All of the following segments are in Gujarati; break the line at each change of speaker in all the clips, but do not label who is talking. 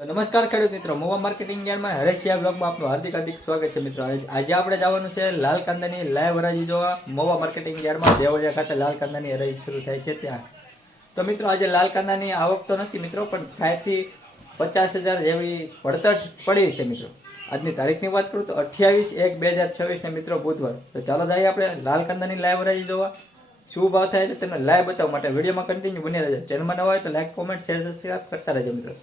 નમસ્કાર ખેડૂત મિત્રો, મોવા માર્કેટિંગ યાર્ડમાં હરેશિયા બ્લોગમાં આપનું હાર્દિક હાર્દિક સ્વાગત છે મિત્રો. આજે આપણે જવાનું છે લાલ કાંદાની લાઈવ હરાજી જોવા મોવા માર્કેટિંગ યાર્ડમાં, દેવળિયા ખાતે લાલ કાંદાની હરાજી શરૂ થાય છે ત્યાં. તો મિત્રો, આજે લાલ કાંદાની આવક તો નથી મિત્રો, પણ સાઠથી પચાસ હજાર જેવી પડતર પડી છે મિત્રો. આજની તારીખની વાત કરું તો અઠ્યાવીસ એક બે હજાર છવ્વીસને મિત્રો બુધવાર. તો ચાલો જઈએ આપણે લાલ કાંદાની લાઈવ હરાજી જોવા. શું ભાવ થાય છે તમને લાઈવ બતાવવા માટે વિડીયોમાં કન્ટિન્યુ બની રહેજો. ચેનલમાં નવા હોય તો લાઈક કોમેન્ટ શેર સબસ્ક્રાઈબ કરતા રહેજો મિત્રો.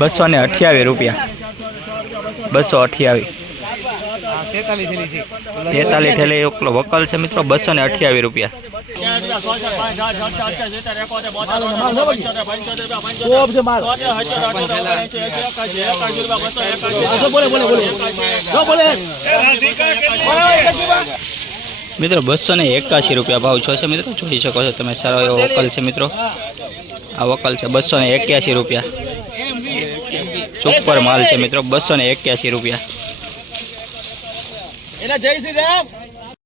બસો
ને અઠ્યાવીસ રૂપિયા. બસો અઠ્યાવીસ તેતાલીસ થેલી એકલો વકલ છે મિત્રો બસો ને અઠ્યાવીસ રૂપિયા. મિત્રો, બસો ને એકાશી રૂપિયા ભાવ છો છે મિત્રો? જોઈ શકો છો તમે, સારો એવો વકલ છે મિત્રો. આ વકલ છે બસો ને એક્યાસી રૂપિયા. સુપર માલ છે મિત્રો, બસો ને એક્યાસી રૂપિયા.
જય શ્રી રામ.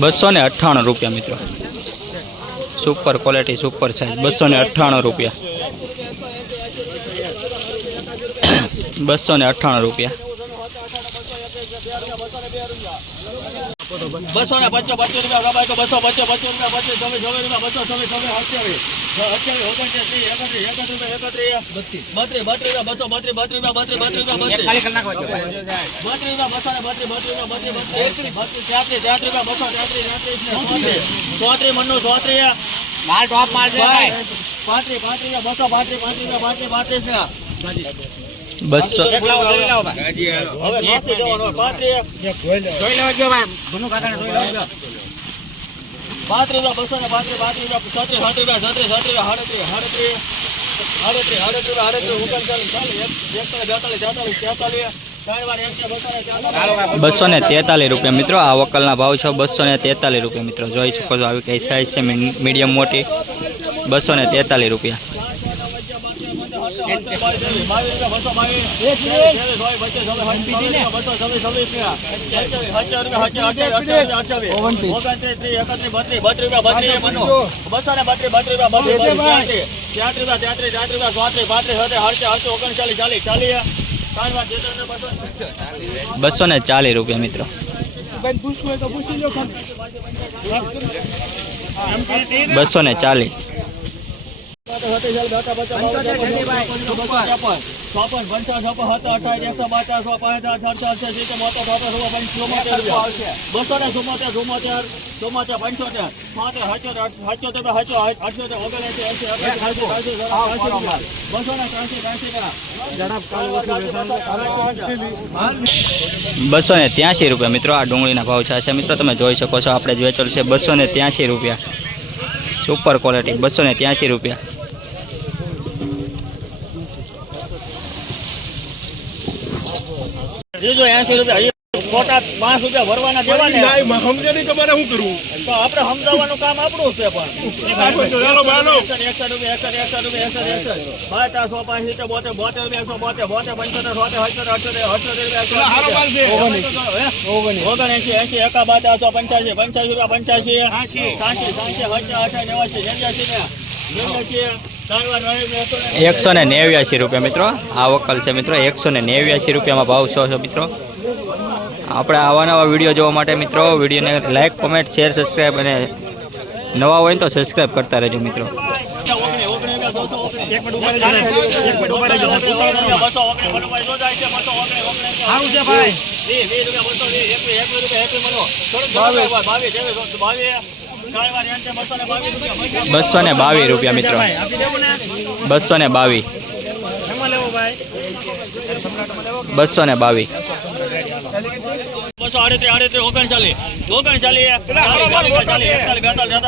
બસો ને અઠ્ઠાણું રૂપિયા મિત્રો. સુપર ક્વોલિટી સુપર સાઇઝ બસો ને અઠ્ઠાણું રૂપિયા. બસો ને અઠ્ઠાણું રૂપિયા.
બસો ને પચો પચો રૂપિયા તો બસો પચો પચો રૂપિયા પચો તમે જોવે રૂપિયા બસો તમે તમે અઠ્યાવીસ અઠ્યાવીસ ઓગણત્રીસ એકત્રીસ એકત્રીસ રૂપિયા એકત્રીસ બત્રીસ બત્રીસ રૂપિયા બસો બત્રીસ બત્રીસ રૂપિયા બત્રીસ બત્રીસ રૂપિયા બત્રીસ બત્રીસ રૂપિયા બસો ને બત્રીસ બત્રીસ રૂપિયા બત્રીસ બત્રીસ બત્રીસ તેત્રીસ તેત્રીસ રૂપિયા બસો તેત્રીસ તેત્રીસ ચોત્રીસ ચોત્રીસ મનનું ચોત્રીસ
માલ ટોપ માલ
પાંત્રીસ પાંત્રીસ બસો પાંત્રીસ પાંત્રીસ પાંત્રીસ પાંત્રીસ
બસો.
ને તેતાલીસ
રૂપિયા મિત્રો. આ વકલના ભાવ છે બસો ને તેતાલીસ રૂપિયા મિત્રો. જોઈ શકો છો આવી કઈ સાઈઝ છે મીડિયમ મોટી. બસો ને તેતાલીસ રૂપિયા. બસો ને ચાલીસ રૂપિયા મિત્રો. બસો ને ચાલીસ.
બસો ને ત્યાંસી
રૂપિયા મિત્રો આ ડુંગળીના ભાવ છે મિત્રો તમે જોઈ શકો છો આપણે વેચેલ છે બસો ને ત્યાંસી રૂપિયા સુપર ક્વોલિટી બસો ને ત્યાંસી રૂપિયા
બીજો એસી રૂપિયા ખોટા પાંચ રૂપિયા ભરવાના દેવાના.
સમજે નહીં તમારે શું કરવું?
તો આપણે સમજાવવાનું કામ આપણું છે પણ. એકસઠ રૂપિયા એકસઠ રૂપિયા એકસઠ એકસઠ બાર ચારસો પાંચ સિત્તેર બોતેર બોતેર રૂપિયા એકસો બોતેર બોતેર પંચોતેર સોતેર અઠ્યોતેર અઠ્યોતેર અઠ્યોતેર રૂપિયા ઓગણએસી એસી એકા બાર ચારસો પંચ્યાસી પંચ્યાસી રૂપિયા પંચ્યાસી. સાંસી સાંસી હજાર અઠા નેવાસી નેવ્યાસી ને.
એકસો ને નેવ્યાસી રૂપિયા મિત્રો. આ વકલ છે મિત્રો. એકસો ને નેવ્યાસી રૂપિયામાં ભાવ છો છો મિત્રો. આપણે આવા નવા વીડિયો જોવા માટે મિત્રો વિડીયોને લાઇક કોમેન્ટ શેર સબસ્ક્રાઈબ અને નવા હોય તો સબસ્ક્રાઈબ કરતા રહેજો મિત્રો.
સારું છે ભાઈ.
બસો ને બાવીસ રૂપિયા, મિત્રો. બસો ને બાવીસ બસો ને બાવીસ
બસો આડત્રીસ આડત્રીસ ઓગણચાલીસ ઓગણચાલીસ ચાલીસ એકતાલીસ બેતાલીસ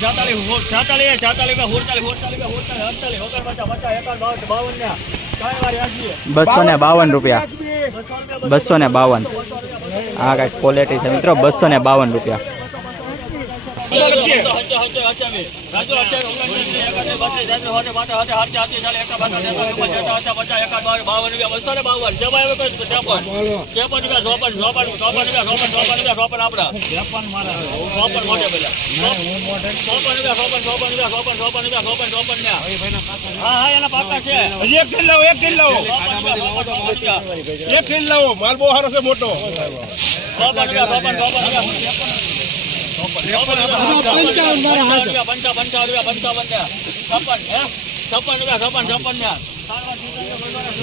તેતાલીસ ચુમ્માલીસ કાંઈક ક્વોલિટી છે મિત્રો બસો ને બાવન હુડતાલીસ હુડતાલીસ અડતાલીસ ઓગણપચાસ પચાસ એકાવન બાવન બાવન. ને રૂપિયા વાર એંસી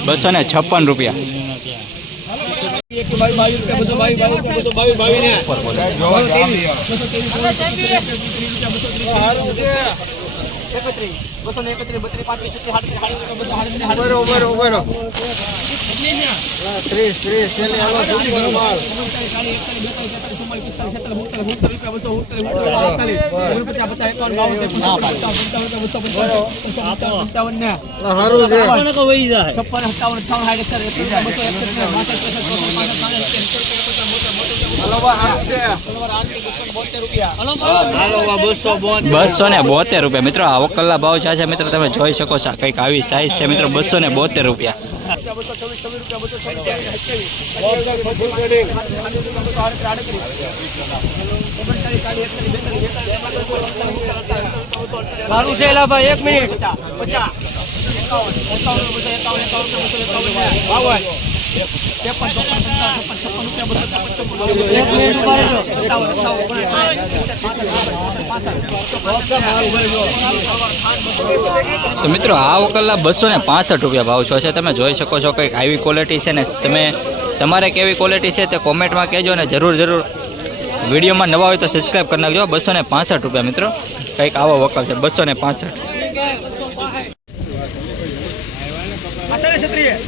બસો ને છપ્પન રૂપિયા બસો ને બાવન આ કાંઈક ક્વોલિટી છે મિત્રો બસો ને બાવન રૂપિયા
હજી એક કિલો એક કિલો એક કિલો માલ બહુ સારો છે મોટો
બસો ને છપ્પન રૂપિયા બસો ને બોતેર રૂપિયા મિત્રો આ વકલના ભાવ છે છે મિત્રો તમે જોઈ શકો છો કંઈક આવી સાઈઝ છે મિત્રો બસો ને બોતેર રૂપિયા
સારું છે એલા ભાઈ એક મિનિટ
તો મિત્રો, આ વકલના બસો ને પાસઠ રૂપિયા ભાવ છો છે તમે જોઈ શકો છો કંઈક આવી ક્વોલિટી છે ને. તમે તમારે કેવી ક્વોલિટી છે તે કોમેન્ટમાં કહેજો ને જરૂર જરૂર. વિડીયોમાં નવા હોય તો સબસ્ક્રાઈબ કરી નાખજો. બસો ને પાસઠ રૂપિયા મિત્રો. કંઈક આવો વકલ છે, બસો ને પાસઠ.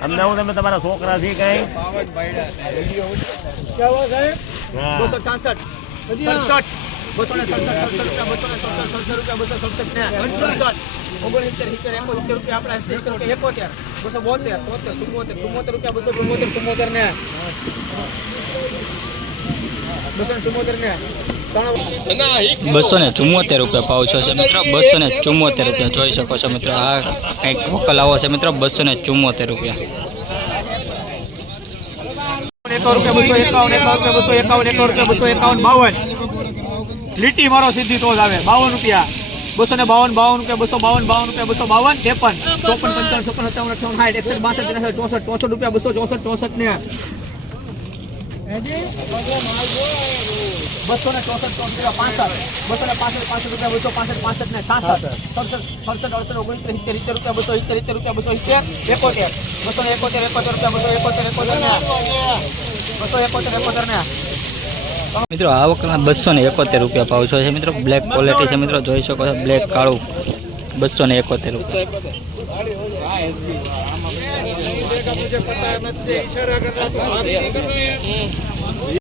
અમને હું તમે તમારા છોકરા થી કઈ
બસો છાસઠ સડસઠ બસો ને સડસઠ સડસઠ બસો ને સડસઠ સડસઠ રૂપિયા બસો સડસઠ ને અડસઠ ઓગણસિત્તેર સિત્તેર એકોતેર રૂપિયા આપણા સિત્તેર રૂપિયા એકોતેર બસો બોતેર તોતેર ચુમ્મોતેર ચુમ્મોતેર રૂપિયા બસો ચુમ્મોતેર ચુમ્મોતેર ને બસો ને ચુમ્મોતેર ને ત્રણ
બસો ને ચુમ્મોતેર રૂપિયા ભાવ છો મિત્રો બસો ને ચુમ્મોતેર રૂપિયા જોઈ શકો છો મિત્રો, આ કંઈક વકલ આવો છે મિત્રો બસો ને ચુમ્મોતેર રૂપિયા.
લીટી મારો સીધી તો આવે, બાવન રૂપિયા. બસો ને બાવન બાવન રૂપિયા, બસો બાવન બાવન રૂપિયા, બસો બાવન, ત્રેપન. ચોપન, પંચાવન, છપ્પન, સત્તાવન અઠાવન સાઠ, એકસઠ, બાસઠ ચોસઠ ચોસઠ રૂપિયા, બસો ચોસઠ ચોસઠ ને બસો ને ચોસઠ ચોસઠ પાસઠ બસો ને પાસઠ પાસઠ રૂપિયા બસો પાસઠ પાસઠ ને સાસઠ સડસઠ સડસઠ અડસઠ ઓગણીસ સિત્તેર સિત્તેર રૂપિયા બસો સિત્તેર સિત્તેર રૂપિયા બસો સિત્તેર એકોતેર બસો ને એકોતેર એકોતેર રૂપિયા બસો એકોતેર એકોતેર ને બસો એકોતેર એકોતેર ને
મિત્રો, આ વખતના બસો ને એકોતેર રૂપિયા ભાવ છે. મિત્રો બ્લેક ક્વોલિટી છે. મિત્રો, જોઈ શકો છો બ્લેક કાળું બસો ને એકોતેર રૂપિયા. का मुझे पता है मैं तुझे इशारा कर रहा था